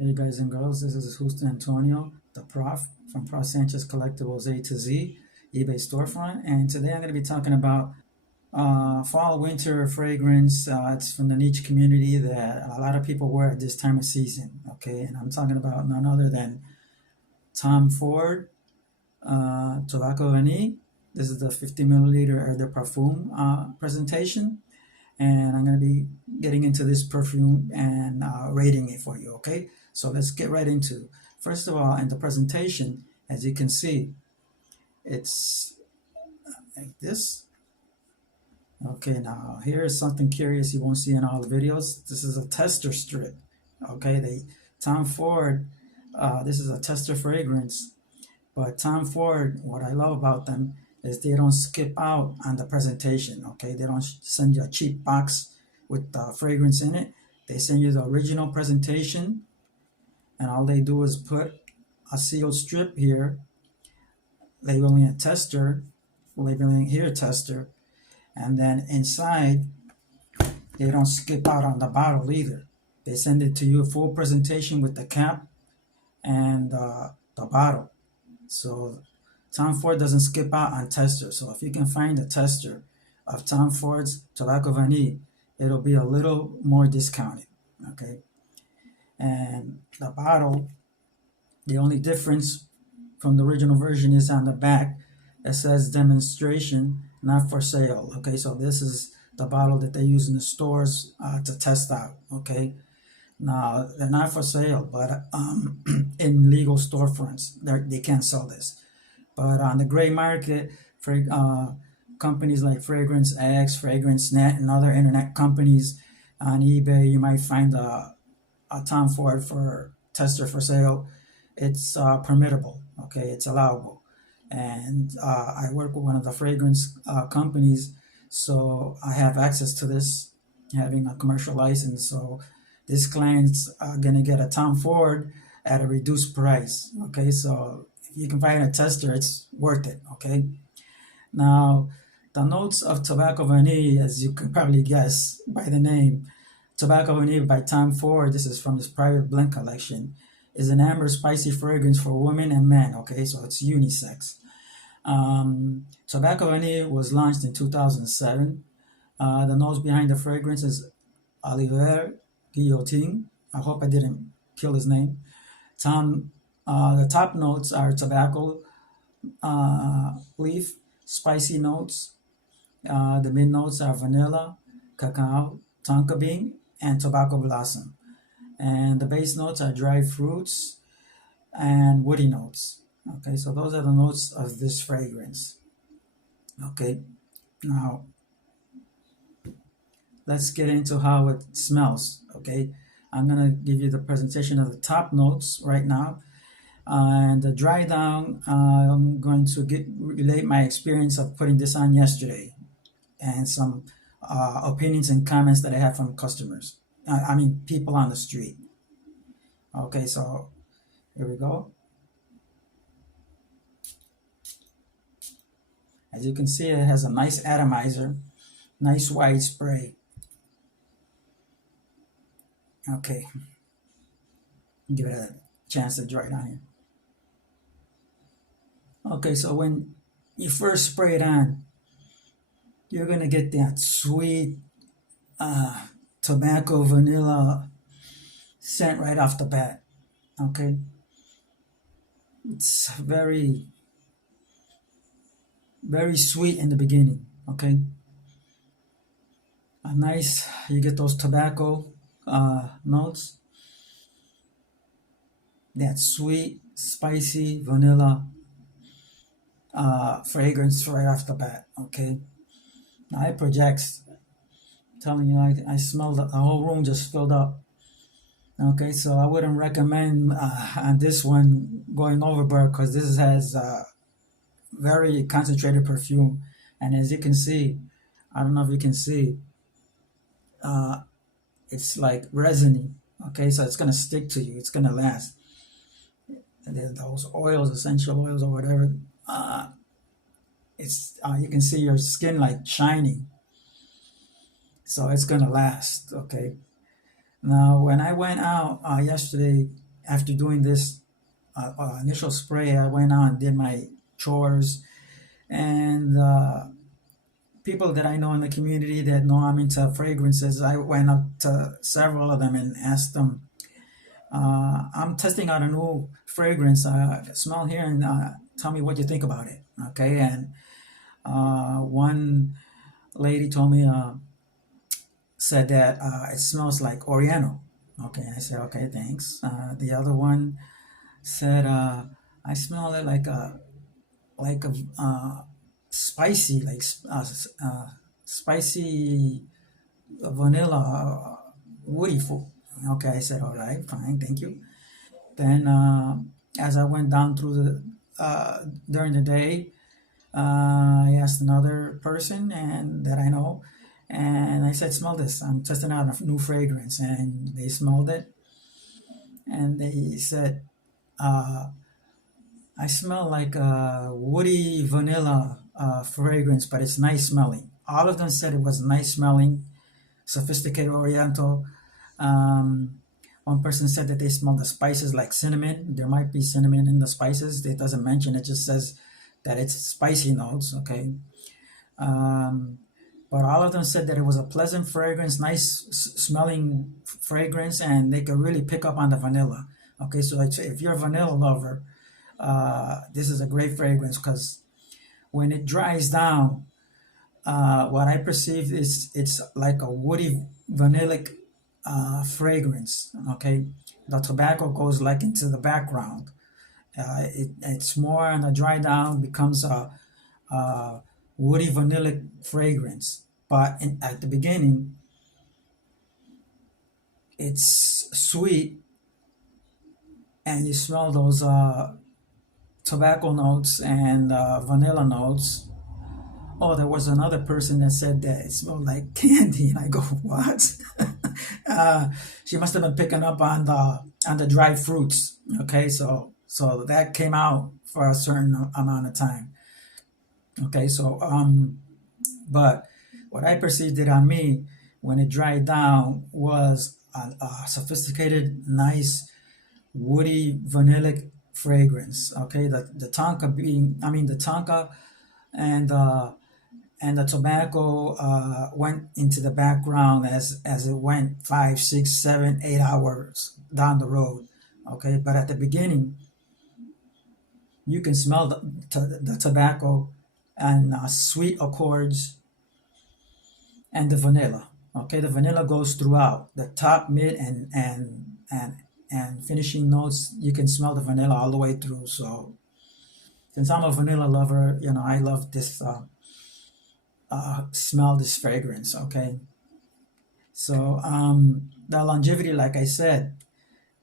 Hey guys and girls, this is Justo Antonio, the Prof from Prof Sanchez Collectibles A to Z, eBay storefront, and today I'm going to be talking about fall winter fragrance. It's from the niche community that a lot of people wear at this time of season. Okay, and I'm talking about none other than Tom Ford Tobacco Vanille. This is the 50 milliliter Eau de Parfum presentation, and I'm going to be getting into this perfume and rating it for you. Okay, so let's get right into. First of all, in the presentation, as you can see, it's like this. Okay, now here is something curious you won't see in all the videos. This is a tester strip. Okay, Tom Ford. This is a tester fragrance, but Tom Ford. What I love about them is they don't skip out on the presentation. Okay, they don't send you a cheap box with fragrance in it. They send you the original presentation, and all they do is put a sealed strip here, labeling it tester, labeling here tester, and then inside they don't skip out on the bottle either. They send it to you full presentation with the cap and the bottle. So Tom Ford doesn't skip out on tester. So if you can find a tester of Tom Ford's Tobacco Vanille, it'll be a little more discounted. Okay. And the bottle, the only difference from the original version is on the back. It says demonstration, not for sale. Okay, so this is the bottle that they use in the stores to test out. Okay, now they're not for sale, but in legal storefronts, they can't sell this. But on the gray market, for companies like Fragrance X, Fragrance Net, and other internet companies on eBay, you might find a Tom Ford for tester for sale. It's permittable. Okay, it's allowable. And I work with one of the fragrance companies, so I have access to this, having a commercial license. So these clients are gonna get a Tom Ford at a reduced price. Okay, so if you can find a tester, it's worth it. Okay. Now, the notes of Tobacco Vanille, as you can probably guess by the name, Tobacco Vanille by Tom Ford, this is from his private blend collection, is an amber spicy fragrance for women and men. Okay, so it's unisex. Tobacco Vanille was launched in 2007. The notes behind the fragrance is Olivier Gillotin. I hope I didn't kill his name. The top notes are tobacco leaf, spicy notes. The mid notes are vanilla, cacao, tonka bean, and tobacco blossom. And the base notes are dried fruits and woody notes. Okay, so those are the notes of this fragrance. Okay, now let's get into how it smells. Okay, I'm gonna give you the presentation of the top notes right now. And the Drydown, I'm going to relate my experience of putting this on yesterday and some opinions and comments that I have from customers. I mean, people on the street. Okay, so here we go. As you can see, it has a nice atomizer, nice wide spray. Okay, give it a chance to dry down here. Okay, so when you first spray it on, you're gonna get that sweet tobacco vanilla scent right off the bat. Okay, it's very, very sweet in the beginning. Okay, a nice, you get those tobacco notes, that sweet, spicy vanilla fragrance right off the bat. Okay, now it projects. I'm telling you, I smell the whole room just filled up. Okay, so I wouldn't recommend on this one going overboard because this has very concentrated perfume, and as you can see, I don't know if you can see, it's like resiny. Okay, so it's gonna stick to you. It's gonna last. And then those oils, essential oils or whatever, it's you can see your skin like shining. So it's gonna last. Okay. Now, when I went out yesterday after doing this initial spray, I went out and did my chores, and people that I know in the community that know I'm into fragrances, I went up to several of them and asked them, I'm testing out a new fragrance. Smell here and tell me what you think about it. Okay, and one lady told me, said that it smells like Oriental. Okay, I said, okay, thanks. The other one said, I smell it like a spicy, spicy vanilla, woody food. Okay, I said, all right, fine, thank you. Then, as I went down through the during the day, I asked another person and that I know, and I said, "Smell this. I'm testing out a new fragrance." And they smelled it, and they said, "I smell like a woody vanilla fragrance, but it's nice smelling." All of them said it was nice smelling, sophisticated Oriental. Um, One person said that they smell the spices like cinnamon. There might be cinnamon in the spices. It doesn't mention. It just says that it's spicy notes. Okay. Um, but all of them said that it was a pleasant fragrance, nice smelling fragrance, and they could really pick up on the vanilla. Okay, so if you're a vanilla lover, this is a great fragrance because when it dries down, what I perceive is it's like a woody vanillic fragrance. Okay, the tobacco goes like into the background. It's more on a dry down, becomes a woody vanillic fragrance. But at the beginning, it's sweet, and you smell those tobacco notes and vanilla notes. Oh, there was another person that said that it smelled like candy, and I go, what? She must have been picking up on the dried fruits. Okay, so that came out for a certain amount of time. Okay, so but what I perceived it on me when it dried down was a sophisticated, nice, woody, vanillic fragrance. Okay, the tonka being, I mean, the tonka and and the tobacco went into the background as it went 5, 6, 7, 8 hours down the road. Okay, but at the beginning, you can smell the tobacco and sweet accords and the vanilla. Okay, the vanilla goes throughout the top, mid, and finishing notes. You can smell the vanilla all the way through. So since I'm a vanilla lover, I love this. Smell this fragrance. Okay, so the longevity, like I said,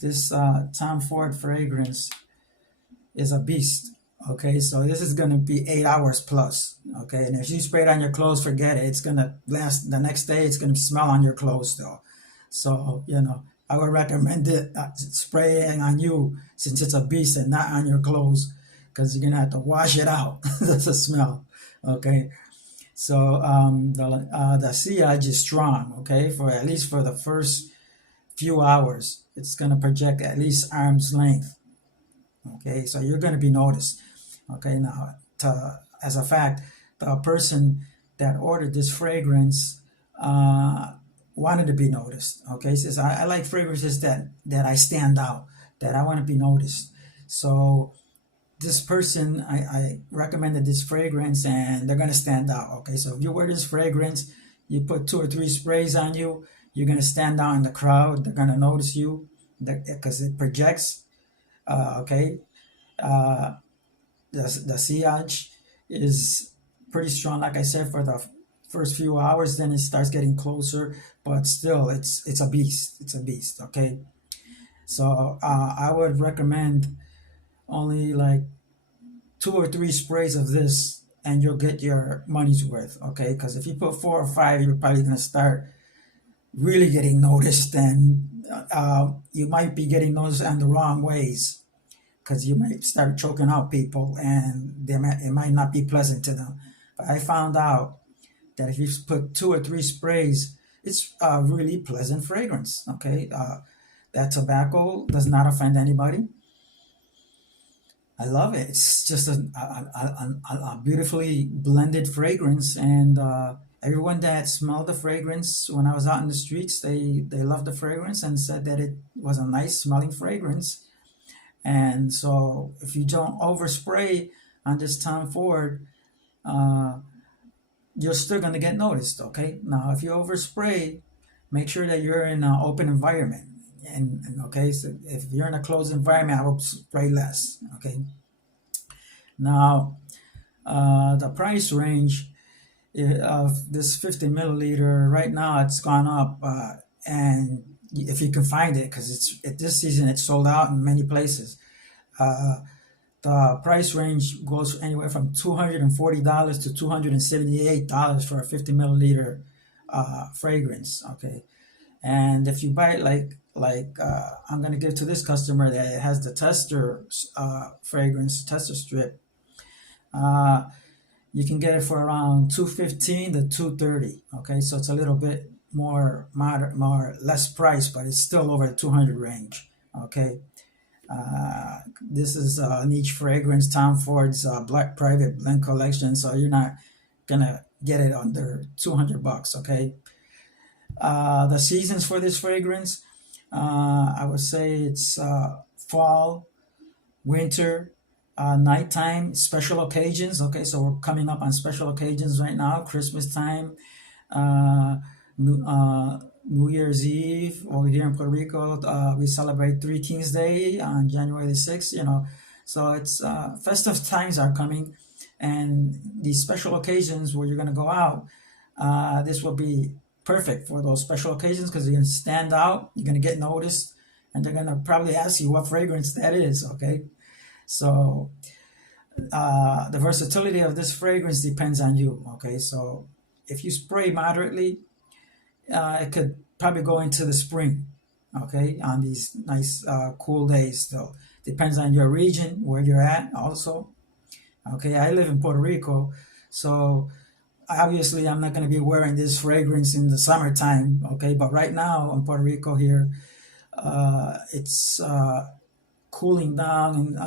this Tom Ford fragrance is a beast. Okay, so this is gonna be 8 hours plus. Okay, and if you spray it on your clothes, forget it. It's gonna last the next day. It's gonna smell on your clothes though. So I would recommend it spraying on you since it's a beast and not on your clothes, because you're gonna have to wash it out. That's a smell. Okay, so the sillage is strong. Okay, for at least for the first few hours, it's gonna project at least arm's length. Okay, so you're gonna be noticed. Okay, now as a fact, the person that ordered this fragrance wanted to be noticed. Okay, says I like fragrances that I stand out, that I want to be noticed. So this person, I recommended this fragrance, and they're gonna stand out. Okay, so if you wear this fragrance, you put 2 or 3 sprays on you, you're gonna stand out in the crowd. They're gonna notice you because it projects. Okay, uh, the sillage is pretty strong, like I said, for the first few hours. Then it starts getting closer, but still, it's a beast. It's a beast. Okay, so I would recommend only like 2 or 3 sprays of this, and you'll get your money's worth. Okay, because if you put 4 or 5, you're probably gonna start really getting noticed, and you might be getting noticed in the wrong ways, because you might start choking out people, and it might not be pleasant to them. But I found out that if you put 2 or 3 sprays, it's a really pleasant fragrance. Okay, That tobacco does not offend anybody. I love it. It's just a beautifully blended fragrance, and everyone that smelled the fragrance when I was out in the streets, they loved the fragrance and said that it was a nice smelling fragrance. And so, if you don't overspray on this Tom Ford, uh, you're still gonna get noticed. Okay. Now, if you overspray, make sure that you're in an open environment. And okay, so if you're in a closed environment, I would spray less. Okay. Now, the price range of this 50 milliliter right now, it's gone up, and if you can find it, because this season it's sold out in many places. Uh, the price range goes anywhere from $240 to $278 for a 50 milliliter fragrance. Okay, and if you buy it like I'm gonna give to this customer that has the tester fragrance tester strip, uh, you can get it for around 215 to 230. Okay, so it's a little bit more less price, but it's still over the 200 range. Okay, this is a niche fragrance, Tom Ford's Black Private Blend Collection, so you're not gonna get it under $200. Okay, the seasons for this fragrance, I would say it's fall, winter, nighttime, special occasions. Okay, so we're coming up on special occasions right now. Christmas time, uh, New Year's Eve over here in Puerto Rico. We celebrate Three Kings Day on January the 6th. So it's festive times are coming, and these special occasions where you're gonna go out, this will be perfect for those special occasions because you're gonna stand out, you're gonna get noticed, and they're gonna probably ask you what fragrance that is. Okay, so the versatility of this fragrance depends on you. Okay, so if you spray moderately, it could probably go into the spring. Okay, on these nice cool days. Still depends on your region where you're at. Also, okay, I live in Puerto Rico, so obviously I'm not going to be wearing this fragrance in the summertime. Okay, but right now in Puerto Rico here, it's cooling down,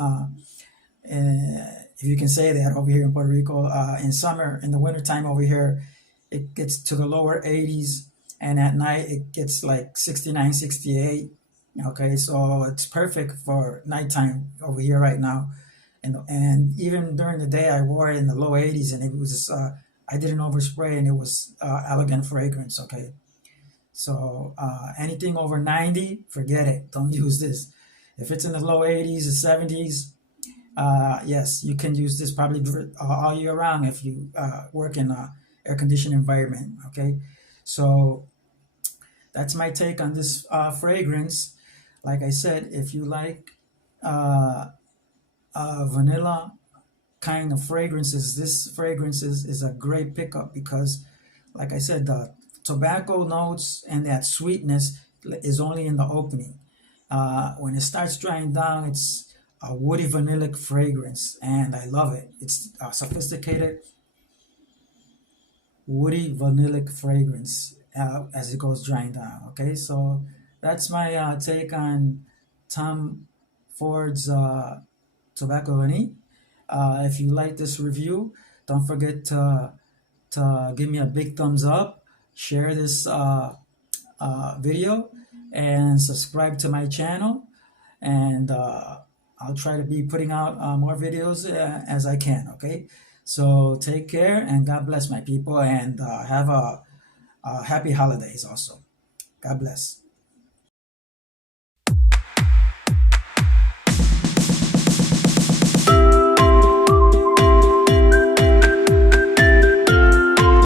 and if you can say that over here in Puerto Rico, in summer, in the wintertime over here, it gets to the lower 80s, and at night it gets like 69, 68. Okay, so it's perfect for nighttime over here right now, and even during the day I wore it in the low 80s, and it was I didn't overspray, and it was elegant fragrance. Okay, so anything over 90, forget it. Don't use this. If it's in the low 80s or 70s, yes, you can use this probably all year round if you work in a air conditioned environment. Okay, so that's my take on this fragrance. Like I said, if you like vanilla kind of fragrances, this fragrance is a great pickup because, like I said, the tobacco notes and that sweetness is only in the opening. When it starts drying down, it's a woody vanillic fragrance, and I love it. It's a sophisticated woody vanillic fragrance as it goes drying down. Okay, so that's my take on Tom Ford's Tobacco Vanille. If you like this review, don't forget to give me a big thumbs up, share this video, and subscribe to my channel. And I'll try to be putting out more videos as I can. Okay, so take care and God bless my people, and have a happy holidays also. God bless.